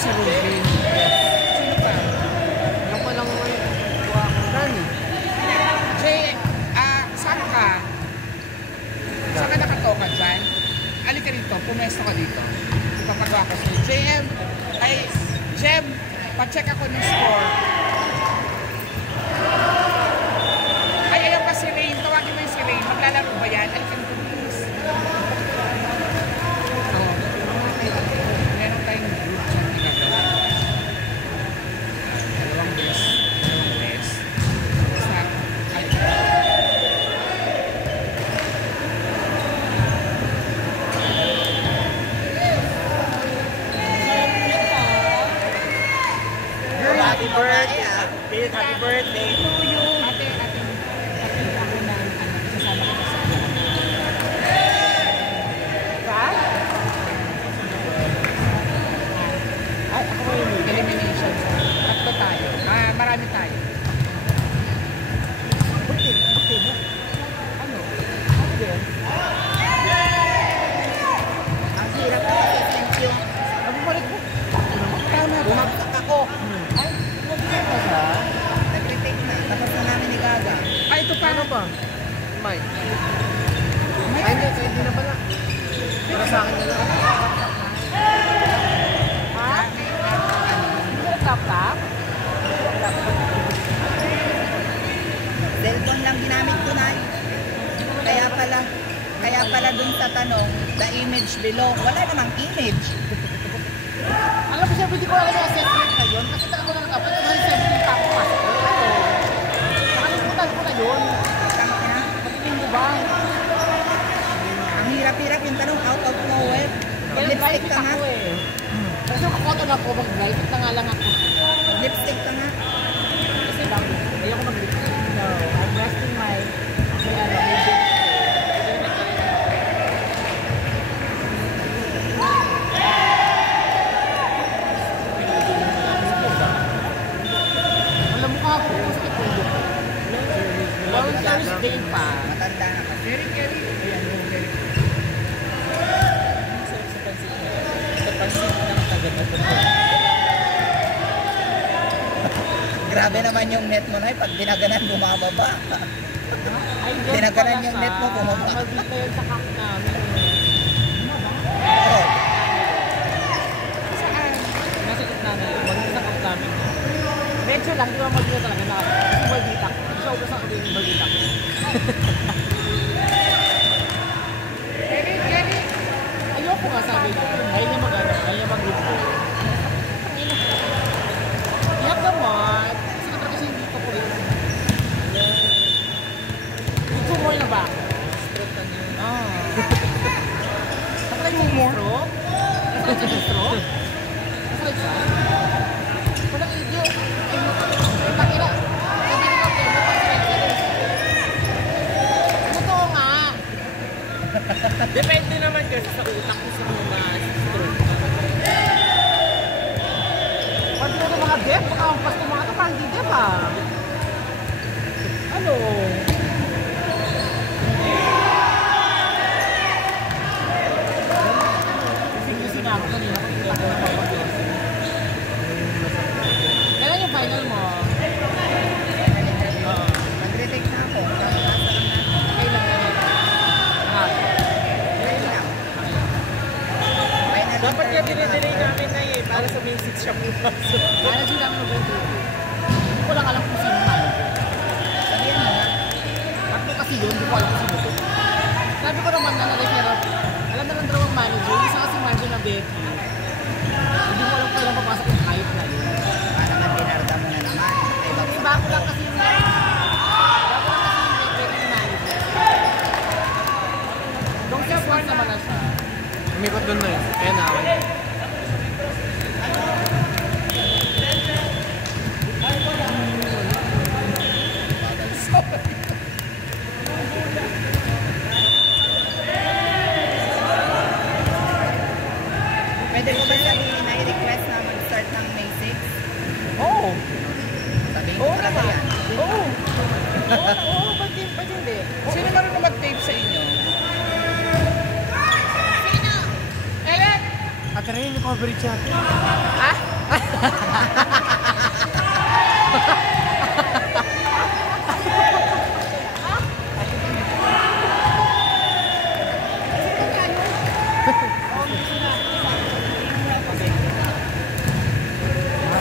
si Ruben. Sino pa? Yung pa lang kuha ko. Nani? Jay, saan ka? Saan ka nakatoka dyan? Alika rito, pumesto ka dito. Ipapagawa ko sa'yo. JM, Jem, pa-check ako ng score. Ay, ayaw pa si Rain. Tawagin mo yung si Rain. Maglalaro ba yan? Alika rito, please. Meron tayong group chat ginagawa. Dalawang beses. Happy birthday! Happy birthday to you! Ate ako na sasama ko sa ba? Ay, ako yung elimination. Tatlo tayo. Marami tayo. Okay. Ano? Ano yun? Ang hirap na thank you. Bumalik mo. Tama ba? Bumagsak ako. Ay, bumalik ka ba? Nag-retake na. Tapos na namin ni Gaga. Ay, ito paano ba? May. Ay, hindi na pala. Para sa akin na lang. Ha? Hindi na tap-tap? Cellphone lang ginamit ko na. Kaya pala dun sa tanong, the image below. Wala namang image. Alam mo, siyempre, hindi ko alam yung assessment na yun. Kasi taga ko na nakapat. Ito rin 17 pa ako pasok. Nakalimutan ko na yun. Pagkiling mo ba? Ang hirap-hirap yung tanong out of nowhere. Lipstick ka nga. Kasi kakoto na ako mag-drive. Ito nga lang ako. Lipstick ka nga. Kasi lang, ayoko mag-lipstick. No, I'm resting my lipstick. Alam mo ka po, sakit ko yun. Long Thursday pa. Matanda na ka. Very carry. Ayan, very Grabe naman yung net mo na pag dinaganan bumababa. Dinaganan yung net mo bumababa. Maldita yun sa kak namin. Oh. Saan? Nasa gitna na yun. Maldita sa kak namin. Medyo lang, di ba maldita talaga na kasi maldita ko. Siya ulo sa akin yung maldita ko. Kerry! Ayoko nga sabi ko. Ayaw niya mag-ano. Ayaw niya mag-grupo. Iyak naman. Kasi talaga siya hindi ko po rin. Gusto na ba? Stroke ka niya. Nakatry mo mo? Stroke? Nakatry mo stroke? Nakatry siya? Walang idyo. Ay, pakira. Totoo nga. Depende naman kasi sa utak ko sa mga stroke. Pag mo mga dep, makaampas ng mga ito, parang di dep Ano? Kasi nga ako kanina kung itak ko na papag-yos. Kailan yung final mo? Nag-retake na ako. Kailan yun? Dapat nga dinidelay namin na para sa May 6 siya pumasok. Kaya sila ang mag-interview. Hindi ko lang alam kung sino manager. Sabihan mo na. Tatlo kasi yun, hindi ko alam kung sino to. Sabi ko naman na nag-refer. Alam na lang dalawang manager. Isa kasi manager na Becky. Hindi ko alam kung kailan papasok yung hype na yun. Para man dinarda mo na naman. Ay, Bago lang kasi yung Becky manager. Nung 6 months naman na siya. Umikot doon na yun. Kaya na ako. Pwede ko ba sabihin na i-request na mag-start ng May 6? Oo. Sabihin ko Oo talaga naman. yan. Oo. Oo, ba't hindi? Sino marunong mag-tape sa inyo? Ellen! At rin yung coverage yan. Ah?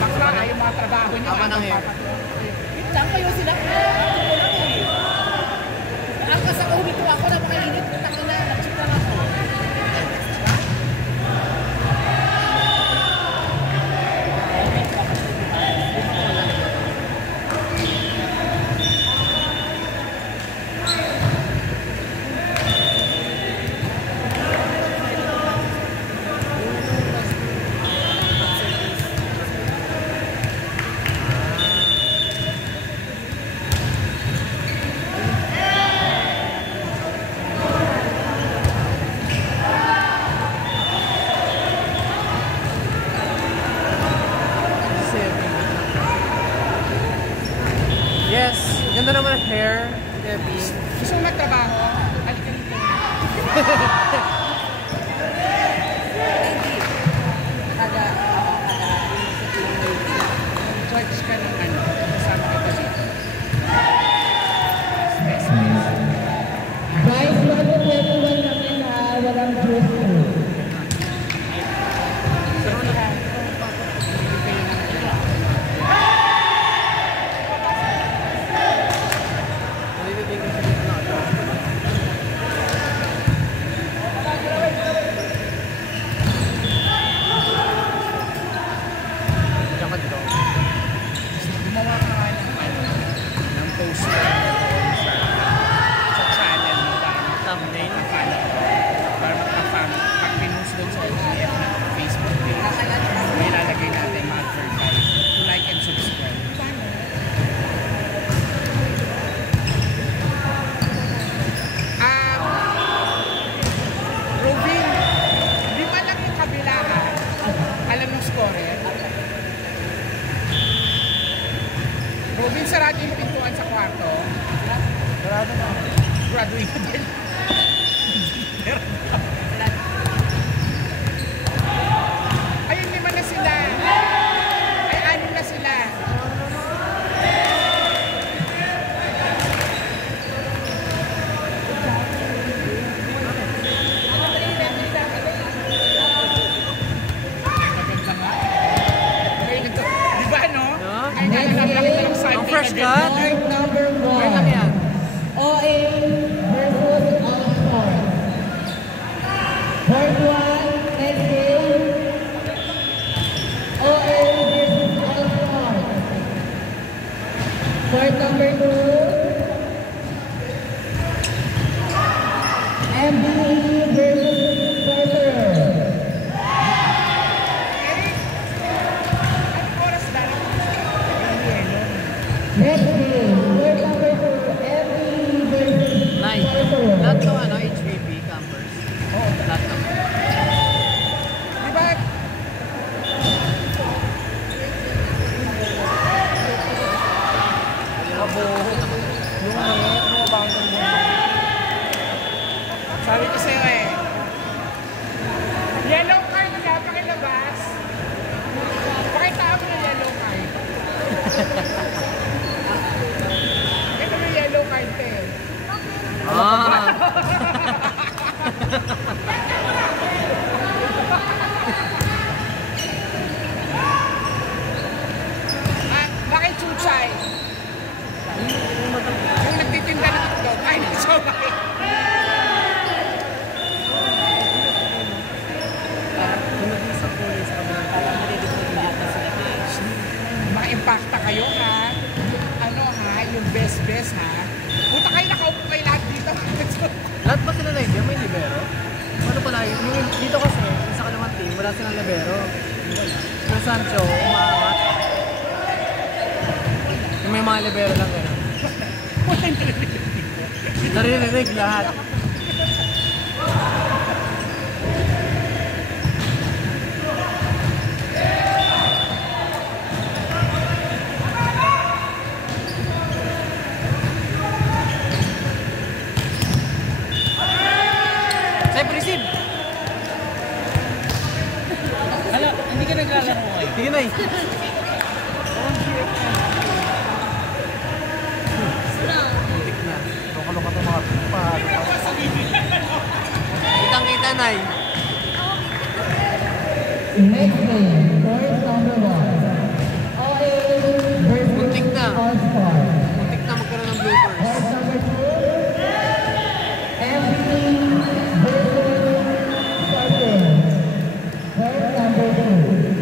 Bakla, yung mga trabaho niyo. Tama ng hair. Wait lang, kayo sila. Ang kasama dito ako na makainit. Takina, nag-check lang ako. Yes, ganda naman ang hair, Debbie. Gusto mo magtrabaho? Halika dito. Charge ka ng ano, kasama ka pa dito. Yes, yes. Guys, bago kwentuhan namin na walang juice. Nalilibig ko siya dito na. Diyan ka dito. Gumawa ka nga ng post sa channel mo para Thumbnail. makapano para makapano pag pinost doon sa OGF na Facebook page may lalagay natin ma-advertise to like and subscribe. Robin, di ba lang yung kabila ha? Alam yung scorer? Robin, sarado yung pintuan sa kwarto. Sarado na. Graduated din. Ayun, 5 na sila. Ay, 6 na sila. Maganda nga. Ay, di ba, no? Ay, nalalaki ng Sunday Ang fresh na cut. ganun. Part number Where lang 1. yan? OA versus All-Star. Part 1, let's game. OA versus All-Star. Part number 2, MBE versus Porter. Anong oras na lang? Next game, part number 2, MBE versus Nice. Porter. Lahat ng ano, HVP campers. Oo, lahat naman. Di ba? Sabi ko sa'yo eh. Yellow card na pakilabas. Pakita mo yung yellow card. Ito yung yellow card eh. Ah! Ah, bakit chuchay? Yung nagtitinda ng itlog. Ay, sorry. Sa kulay sa kabilang parang nalilibig na sila guys. Maka-impacta kayo ha. Ano ha, yung best ha. Puta kayo, nakaupo kayo lahat dito. Lahat ba sila na hindi? May libero? Ano pala yun? Yung dito kasi, yung sa kalawang team, wala silang libero. Yung Sancho, umaangat. Yung may mga libero lang gano'n. Naririnig lahat. Hala, hindi ka naglalaro. pangalan mo ngayon? Sige na eh. Muntik na. Loka-loka ito mga pipad. Kitang-kita na eh. Next game, course number 1. Muntik na. All-Star. Muntik na magkaroon ng bloopers. Course number 2, MVP versus Sargent. Course number 2.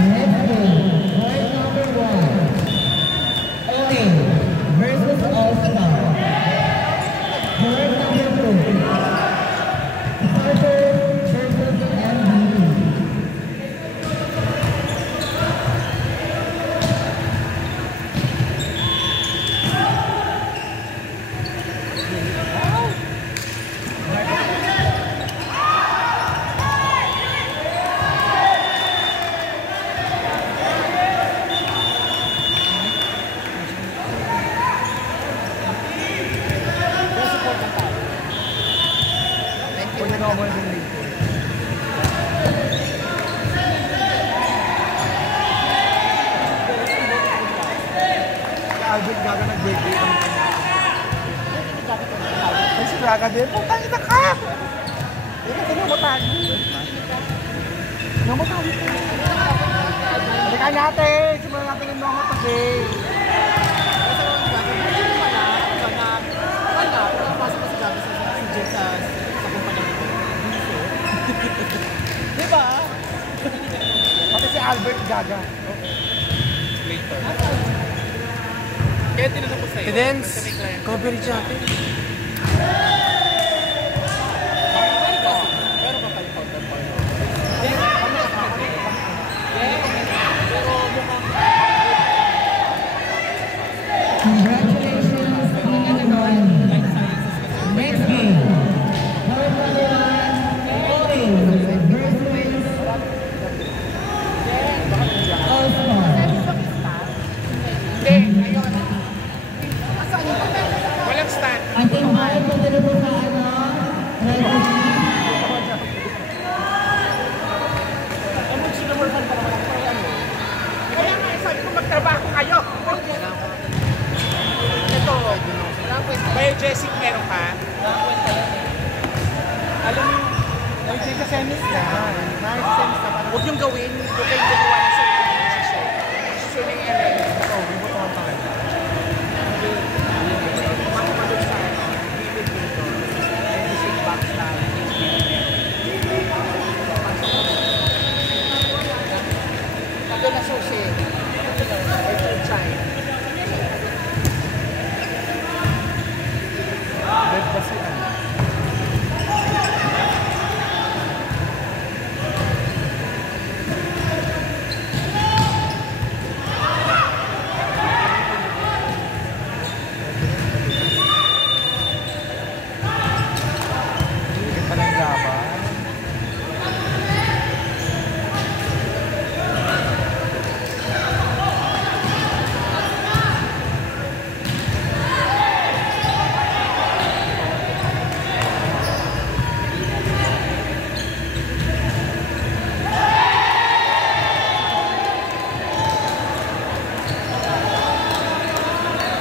Next game, course number 1. LA versus All-Star. Course number 2. Sargent versus MVP. Pwede na ako yung late. Albert Gaga nag-birthday kami. Ay, si Gaga din. Putang ina ka! Ito ko namatay. Namatay ko. Halika natin! Simulan natin yung mga matagay. Diba? Pati si Albert Gaga. Later. Kaya tinanong ko sa'yo. Cadence, coverage natin. Meron ba kayo counterpart? Congratulations, Team Anagon. Next game, course number 1. LA versus All-Star. Hindi, ayun. Walang stand. Ang team ay pwede po sa referee. Kaya nga, sabi ko magtrabaho kayo. Ito, biogesic meron ka? Alam mo, nag-semis na. Nag-semis na. Huwag niyong gawin. Huwag kayong gumawa ng sarili ng desisyon. Desisyon ng LA. Ito, bibutuhan pa kayo. Ako pa doon sa gilid dito. Medicine box na. Ito na susi. Ito sign. Red bus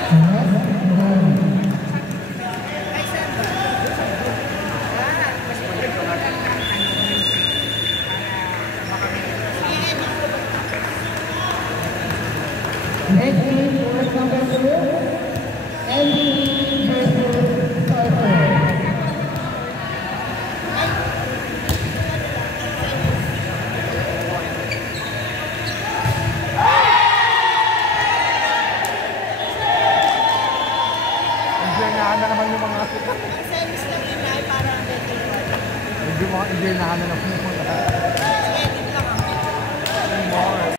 Ay, saan ba? Mas pwede ko lang ng music para makamit ko sa Next is course number 2, Andy versus Carter. Enjoy na naman yung mga... Ang service lang yun ay para ang betting. Medyo mga enjoy na naman yung mga...